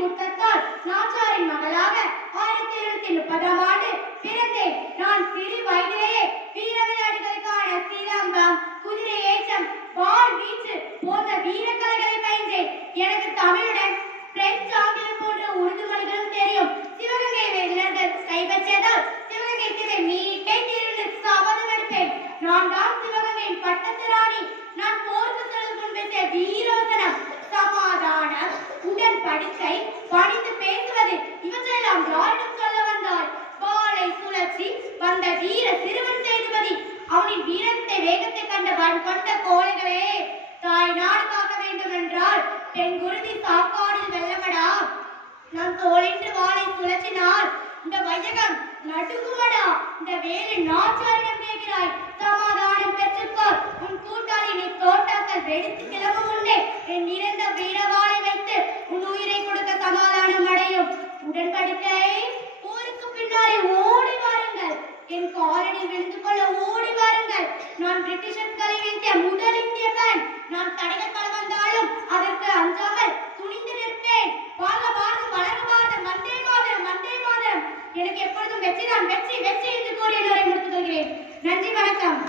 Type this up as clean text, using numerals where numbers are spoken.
முத்தத்தால் நாச்சாரின் மகளாக 1730ஆம் ஆண்டு பிறந்தேன். நான் சிறு வயதிலேயே வீர விளையாட்டுகளுக்கான சிலம்பம், குதிரை ஏற்றம், வாள் வீச்சு போன்ற வீரக்கலைகளை பயின்றேன். எனக்கு தமிழுடன் பிரெஞ்சு, ஆங்கிலம் போன்ற உருது மொழிகளும் தெரியும். சிவகங்கை வேதினர்கள் கைப்பற்றியதால் சிவகங்கை தீவை மீட்டே தீர்ந்து சபதம் எடுப்பேன். நான் தான் சிவகங்கையின் பட்டத்து ராணி. நான் போருக்கு செல்லும் முன் பேசிய வீரவசனம், சமாதானம், உடன்படிக்கை, பணிந்து பேசுவது இவற்றையெல்லாம் யாரிடம் சொல்ல வந்தாய்? வாளை சுழற்சி வந்த வீர சிறுவன் சேதுபதி. அவனின் வீரத்தை வேகத்தை கண்டவன் கொண்ட கோழைகளே, தாய் நாடு காக்க வேண்டும் என்றால் பெண் குருதி சாக்காடில் வெல்லமடா. நான் தோளின்று வாளை சுழற்றினால் இந்த வையகம் நடுங்குமடா. இந்த வேலை நாச்சாரிடம் கேட்கிறாய். சமாதானம் பெற்றுக்கோள். உன் கூட்டாளி நீ தோட்டாக்கள் வெடித்து கிளம்பும் முன்னே என் இறந்த வீரவாளை வைத்து உன் உயிரை கொடுக்க சமாதானம் அடையும். உடன்படிக்கை ஊருக்கு பின்னாலே ஓடி வாருங்கள். என் காலடி விழுந்து கொள்ள ஓடி வாருங்கள். நான் பிரிட்டிஷர்களை வீழ்த்திய முதல் இந்திய பெண். நான் தடைகள் பல வந்தாலும் அதற்கு அஞ்சாமல் துணிந்து நிற்பேன். வாழ்க பாரதம், வளர்க பாரதம், வந்தே மாதரம், வந்தே மாதரம். எனக்கு எப்பொழுதும் வெற்றி தான், வெற்றி வெற்றி என்று கூறி என்னுரை முடித்துக் கொள்கிறேன். நன்றி, வணக்கம்.